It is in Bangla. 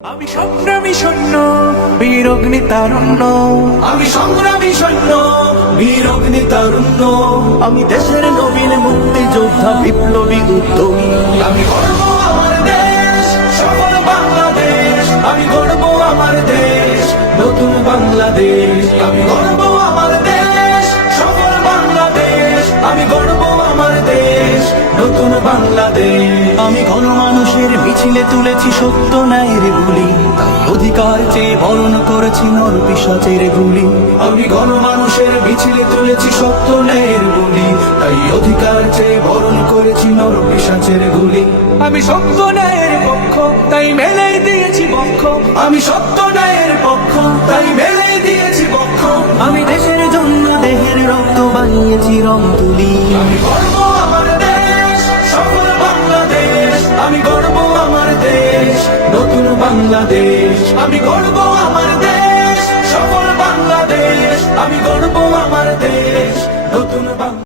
আমি সংগ্রামী সৈন্য বীর অগ্নি তারুণ্য আমি সংগ্রামী সৈন্য বীর অগ্নি তারুণ্য আমি দেশের নবীন মুক্তি যোদ্ধা বিপ্লবী উদ্যমী। আমি গর্ব আমার দেশ সফল বাংলাদেশ। আমি গর্ব আমার দেশ নতুন বাংলাদেশ। আমি গর্ব আমার দেশ সফল বাংলাদেশ। আমি গর্ব আমার দেশ নতুন বাংলাদেশ। আমি গণমানুষের মিছিলে তুলেছি সত্য ন্যায়ের করেছি নর পিসাচের গুলি। আমি গণমানুষের মিছিলে তুলেছি সত্য ন্যায়ের গুলি। তাই অধিকার চেয়ে বরণ করেছি নর পিসাচের গুলি। আমি সত্য ন্যায়ের পক্ষ, তাই মেলেই দিয়েছি পক্ষ। আমি সত্য ন্যায়ের পক্ষ, তাই মেলেই দিয়েছি পক্ষ। আমি দেশের জন্য দেহের রক্ত বানিয়েছি রং তুলি। আমি গর্ব আমার দেশ, সফল বাংলাদেশ। আমি গর্ব আমার দেশ, নতুন বাংলাদেশ। আমি গর্ব আমি গর্ব আমার দেশ নতুন বাংলাদেশ